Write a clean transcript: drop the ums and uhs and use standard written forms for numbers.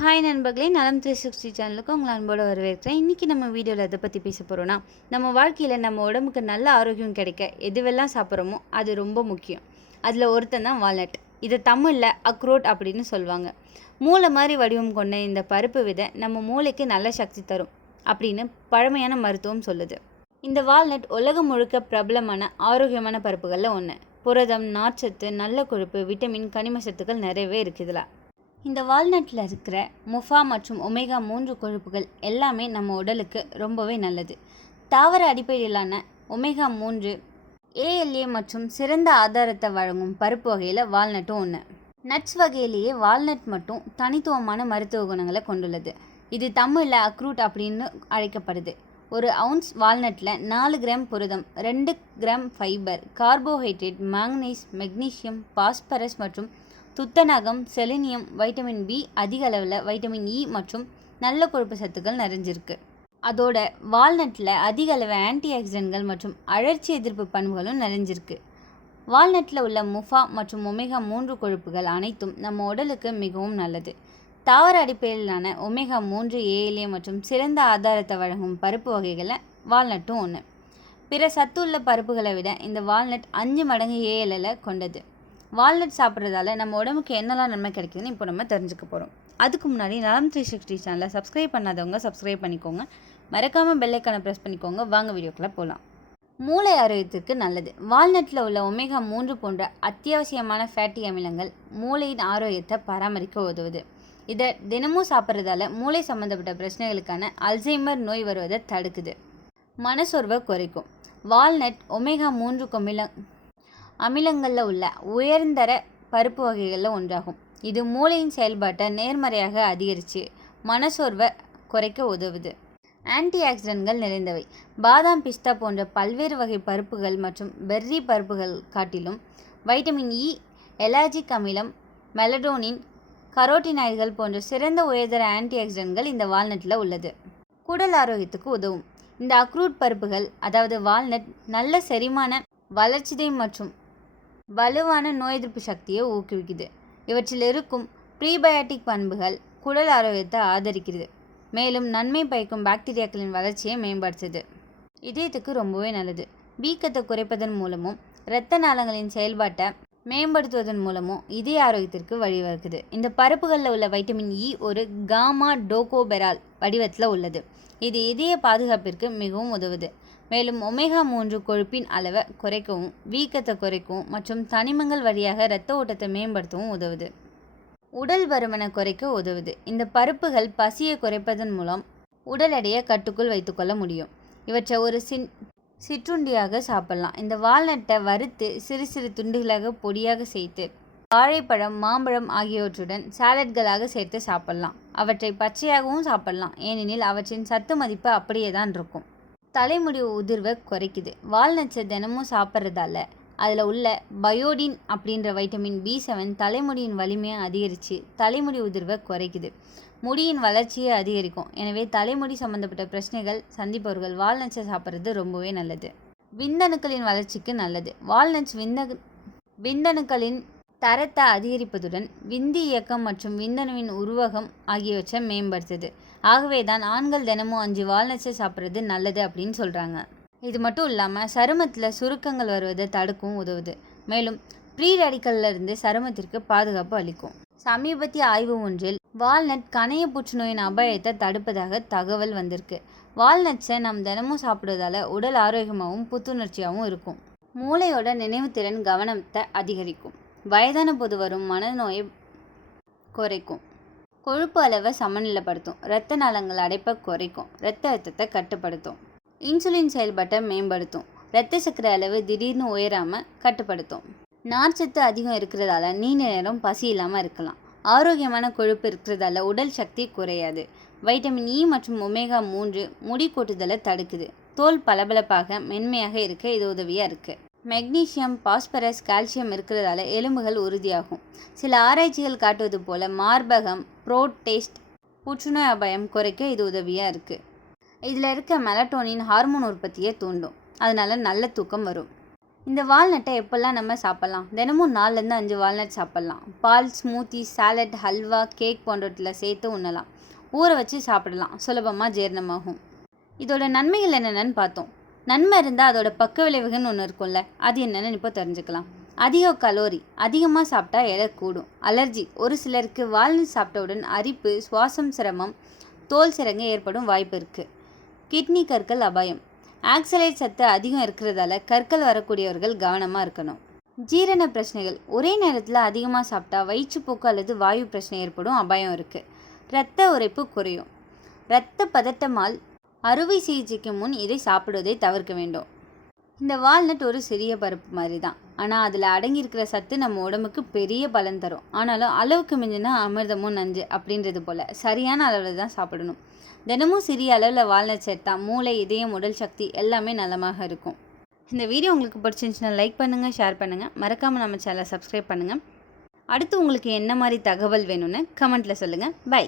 Hi நண்பர்களே, நலம் 360 சேனலுக்கு உங்களை அன்போடு வரவேற்கிறேன். இன்றைக்கி நம்ம வீடியோவில் எதை பற்றி பேச போகிறோன்னா, நம்ம வாழ்க்கையில் நம்ம உடம்புக்கு நல்ல ஆரோக்கியம் கிடைக்க எதுவெல்லாம் சாப்பிட்றோமோ அது ரொம்ப முக்கியம். அதில் ஒருத்தன் தான் வால்நட். இதை தமிழில் அக்ரோட் அப்படின்னு சொல்லுவாங்க. மூளை மாதிரி வடிவம் கொண்ட இந்த பருப்பு விதை நம்ம மூளைக்கு நல்ல சக்தி தரும் அப்படின்னு பழமையான மருத்துவம் சொல்லுது. இந்த வால்நட் உலகம் முழுக்க பிரபலமான ஆரோக்கியமான பருப்புகளில் ஒன்று. புரதம், நார்ச்சத்து, நல்ல கொழுப்பு, விட்டமின், கனிம சத்துக்கள் நிறையவே இருக்குதுல. இந்த வால்நட்டில் இருக்கிற முஃபா மற்றும் ஒமேகா 3 கொழுப்புகள் எல்லாமே நம்ம உடலுக்கு ரொம்பவே நல்லது. தாவர அடிப்படையிலான ஒமேகா 3 ALA மற்றும் சிறந்த ஆதாரத்தை வழங்கும் பருப்பு வகையில் வால்நட்டும் ஒன்று. நட்ஸ் வகையிலேயே வால்நட் மட்டும் தனித்துவமான மருத்துவ குணங்களை கொண்டுள்ளது. இது தமிழில் அக்ரூட் அப்படின்னு அழைக்கப்படுது. ஒரு அவுன்ஸ் வால்நட்டில் 4 கிராம் புரதம், 2 gram fibre, carbohydrate, manganese, magnesium, phosphorus மற்றும் துத்தநாகம், செலினியம், வைட்டமின் பி, அதிக அளவில் வைட்டமின் இ மற்றும் நல்ல கொழுப்பு சத்துக்கள் நிறைஞ்சிருக்கு. அதோட வால்நட்டில் அதிக அளவு ஆன்டி ஆக்சிடென்ட்கள் மற்றும் அழற்சி எதிர்ப்பு பண்புகளும் நிறைஞ்சிருக்கு. வால்நட்டில் உள்ள முஃபா மற்றும் ஒமேகா 3 கொழுப்புகள் அனைத்தும் நம்ம உடலுக்கு மிகவும் நல்லது. தாவர அடிப்படையிலான ஒமேகா 3 ALA மற்றும் சிறந்த ஆதாரத்தை வழங்கும் பருப்பு வகைகளில் வால்நட்டும் ஒன்று. பிற சத்துள்ள பருப்புகளை விட இந்த வால்நட் 5 மடங்கு ALA கொண்டது. வால்நட் சாப்பிட்றதால நம்ம உடம்புக்கு என்னெல்லாம் நன்மை கிடைக்குதுன்னு இப்போ நம்ம தெரிஞ்சுக்க போகிறோம். அதுக்கு முன்னாடி நலம் 360 சேனலை சப்ஸ்கிரைப் பண்ணாதவங்க சப்ஸ்கிரைப் பண்ணிக்கோங்க. மறக்காமல் பெல் ஐக்கானை ப்ரெஸ் பண்ணிக்கோங்க. வாங்க வீடியோக்குள்ளே போகலாம். மூளை ஆரோக்கியத்திற்கு நல்லது. வால்நட்டில் உள்ள ஒமேகா 3 போன்ற அத்தியாவசியமான ஃபேட்டி அமிலங்கள் மூளையின் ஆரோக்கியத்தை பராமரிக்க உதவுது. இதை தினமும் சாப்பிட்றதால மூளை சம்மந்தப்பட்ட பிரச்சனைகளுக்கான அல்சைமர் நோய் வருவதை தடுக்குது. மனசோர்வை குறைக்கும். வால்நட் ஒமேகா 3 அமிலங்களில் உள்ள உயர்ந்தர பருப்பு வகைகளில் ஒன்றாகும். இது மூளையின் செயல்பாட்டை நேர்மறையாக அதிகரித்து மனசோர்வை குறைக்க உதவுது. ஆன்டி ஆக்சிடென்ட்கள் நிறைந்தவை. பாதாம், பிஸ்தா போன்ற பல்வேறு வகை பருப்புகள் மற்றும் பெர்ரி பருப்புகள் காட்டிலும் வைட்டமின் இ, எலாஜிக் அமிலம், மெலடோனின், கரோட்டினாய்டுகள் போன்ற சிறந்த உயர்தர ஆன்டி ஆக்சிடென்ட்கள் இந்த வால்நட்டில் உள்ளது. குடல் ஆரோக்கியத்துக்கு உதவும். இந்த அக்ரூட் பருப்புகள் அதாவது வால்நட் நல்ல செரிமான வளர்ச்சிதை மற்றும் வலுவான நோய் எதிர்ப்பு சக்தியை ஊக்குவிக்குது. இவற்றில் இருக்கும் ப்ரீபயாட்டிக் பண்புகள் குடல் ஆரோக்கியத்தை ஆதரிக்கிறது. மேலும் நன்மை பயக்கும் பாக்டீரியாக்களின் வளர்ச்சியை மேம்படுத்துது. இதயத்துக்கு ரொம்பவே நல்லது. வீக்கத்தை குறைப்பதன் மூலமும் இரத்த நாளங்களின் செயல்பாட்டை மேம்படுத்துவதன் மூலமும் இதய ஆரோக்கியத்திற்கு வழிவகுக்குது. இந்த பருப்புகளில் உள்ள வைட்டமின் இ ஒரு காமா டோகோபெரால் வடிவத்தில் உள்ளது. இது இதய பாதுகாப்பிற்கு மிகவும் உதவுது. மேலும் ஒமேகா 3 கொழுப்பின் அளவை குறைக்கவும், வீக்கத்தை குறைக்கவும் மற்றும் தனிமங்கள் வழியாக இரத்த ஓட்டத்தை மேம்படுத்தவும் உதவுது. உடல் பருமனை குறைக்க உதவுது. இந்த பருப்புகள் பசியை குறைப்பதன் மூலம் உடல் எடையை கட்டுக்குள் வைத்துக்கொள்ள முடியும். இவற்றை ஒரு சிற்றுண்டியாக சாப்பிடலாம். இந்த வால்நட்டை வறுத்து சிறு சிறு துண்டுகளாக பொடியாக சேர்த்து வாழைப்பழம், மாம்பழம் ஆகியவற்றுடன் சாலட்களாக சேர்த்து சாப்பிடலாம். அவற்றை பச்சையாகவும் சாப்பிடலாம், ஏனெனில் அவற்றின் சத்து மதிப்பு அப்படியே தான் இருக்கும். தலைமுடி உதிர்வை குறைக்குது. வால்நட்ஸை தினமும் சாப்பிட்றதால அதில் உள்ள பயோடின் அப்படின்ற வைட்டமின் B7 தலைமுடியின் வலிமையை அதிகரித்து தலைமுடி உதிர்வை குறைக்குது. முடியின் வளர்ச்சியை அதிகரிக்கும். எனவே தலைமுடி சம்மந்தப்பட்ட பிரச்சனைகள் சந்திப்பவர்கள் வால்நட்ஸை சாப்பிட்றது ரொம்பவே நல்லது. விந்தணுக்களின் வளர்ச்சிக்கு நல்லது. வால்நட்ஸ் விந்தணுக்களின் தரத்தை அதிகரிப்பதுடன் விந்து இயக்கம் மற்றும் விந்தணுவின் உருவகம் ஆகியவற்றை மேம்படுத்துது. ஆகவே தான் ஆண்கள் தினமும் 5 வால்நட்ஸை சாப்பிட்றது நல்லது அப்படின்னு சொல்கிறாங்க. இது மட்டும் இல்லாமல் சருமத்தில் சுருக்கங்கள் வருவதை தடுக்கவும் உதவுது. மேலும் ப்ரீ ரேடிக்கல்லிருந்து சருமத்திற்கு பாதுகாப்பு அளிக்கும். சமீபத்திய ஆய்வு ஒன்றில் வால்நட் கணைய புற்றுநோயின் அபாயத்தை தடுப்பதாக தகவல் வந்திருக்கு. வால்நட்ஸை நாம் தினமும் சாப்பிடுவதால் உடல் ஆரோக்கியமாகவும் புத்துணர்ச்சியாகவும் இருக்கும். மூளையோட நினைவுத்திறன், கவனத்தை அதிகரிக்கும். வயதான போது வரும் மனநோயை குறைக்கும். கொழுப்பு அளவை சமநிலைப்படுத்தும். இரத்த நாளங்கள் அடைப்பை குறைக்கும். இரத்த அழுத்தத்தை கட்டுப்படுத்தும். இன்சுலின் செயல்பாட்டை மேம்படுத்தும். இரத்த சர்க்கரை அளவு திடீர்னு உயராமல் கட்டுப்படுத்தும். நார்ச்சத்து அதிகம் இருக்கிறதால நீண்ட நேரம் பசி இல்லாமல் இருக்கலாம். ஆரோக்கியமான கொழுப்பு இருக்கிறதால உடல் சக்தி குறையாது. வைட்டமின் இ மற்றும் ஒமேகா 3 முடி கொட்டுதலை தடுக்குது. தோல் பளபளப்பாக மென்மையாக இருக்க இது உதவியாக இருக்குது. மெக்னீசியம், பாஸ்பரஸ், கால்சியம் இருக்கிறதால எலும்புகள் உறுதியாகும். சில ஆராய்ச்சிகள் காட்டுவது போல மார்பகம், புரோஸ்டேட் புற்றுநோய் அபாயம் குறைக்க இது உதவியாக இருக்குது. இதில் இருக்க மெலட்டோனின் ஹார்மோன் உற்பத்தியை தூண்டும். அதனால நல்ல தூக்கம் வரும். இந்த வால்நட்டை எப்போல்லாம் நம்ம சாப்பிட்லாம்? தினமும் 4லேருந்து 5 வால்நட் சாப்பிட்லாம். பால், ஸ்மூத்தி, சாலட், ஹல்வா, கேக் போன்றவற்றில் சேர்த்து உண்ணலாம். ஊற வச்சு சாப்பிடலாம். சுலபமாக ஜீரணமாகும். இதோட நன்மைகள் என்னென்னு பார்த்தோம். நன்மை இருந்தால் அதோட பக்க விளைவுகள்னு ஒன்று இருக்கும்ல, அது என்னென்னு இப்போ தெரிஞ்சுக்கலாம். அதிக கலோரி, அதிகமாக சாப்பிட்டா எடை கூடும். அலர்ஜி, ஒரு சிலருக்கு வால்நட் சாப்பிட்டவுடன் அரிப்பு, சுவாசம் சிரமம், தோல் சிரங்க ஏற்படும் வாய்ப்பு இருக்குது. கிட்னி கற்கள் அபாயம். ஆக்சலேட் சத்து அதிகம் இருக்கிறதால கற்கள் வரக்கூடியவர்கள் கவனமாக இருக்கணும். ஜீரண பிரச்சனைகள், ஒரே நேரத்தில் அதிகமாக சாப்பிட்டா வயிற்றுப்போக்கு அல்லது வாயு பிரச்சனை ஏற்படும் அபாயம் இருக்குது. இரத்த உரைப்பு குறையும். இரத்த பதட்டமால் அறுவை சிகிச்சைக்கு முன் இதை சாப்பிடுவதை தவிர்க்க வேண்டும். இந்த வால்நட் ஒரு சிறிய பருப்பு மாதிரி தான், ஆனால் அதில் அடங்கியிருக்கிற சத்து நம்ம உடம்புக்கு பெரிய பலன் தரும். ஆனாலும் அளவுக்கு மிஞ்சினா அமிர்தமும் நஞ்சு அப்படின்றது போல் சரியான அளவில் தான் சாப்பிடணும். தினமும் சிறிய அளவில் வால்நட் சேர்த்தா மூளை, இதயம், உடல் சக்தி எல்லாமே நலமாக இருக்கும். இந்த வீடியோ உங்களுக்கு பிடிச்சிருந்துச்சுன்னா லைக் பண்ணுங்கள், ஷேர் பண்ணுங்கள். மறக்காமல் நம்ம சேனலை சப்ஸ்கிரைப் பண்ணுங்கள். அடுத்து உங்களுக்கு என்ன மாதிரி தகவல் வேணும்னு கமெண்ட்டில் சொல்லுங்கள். பை.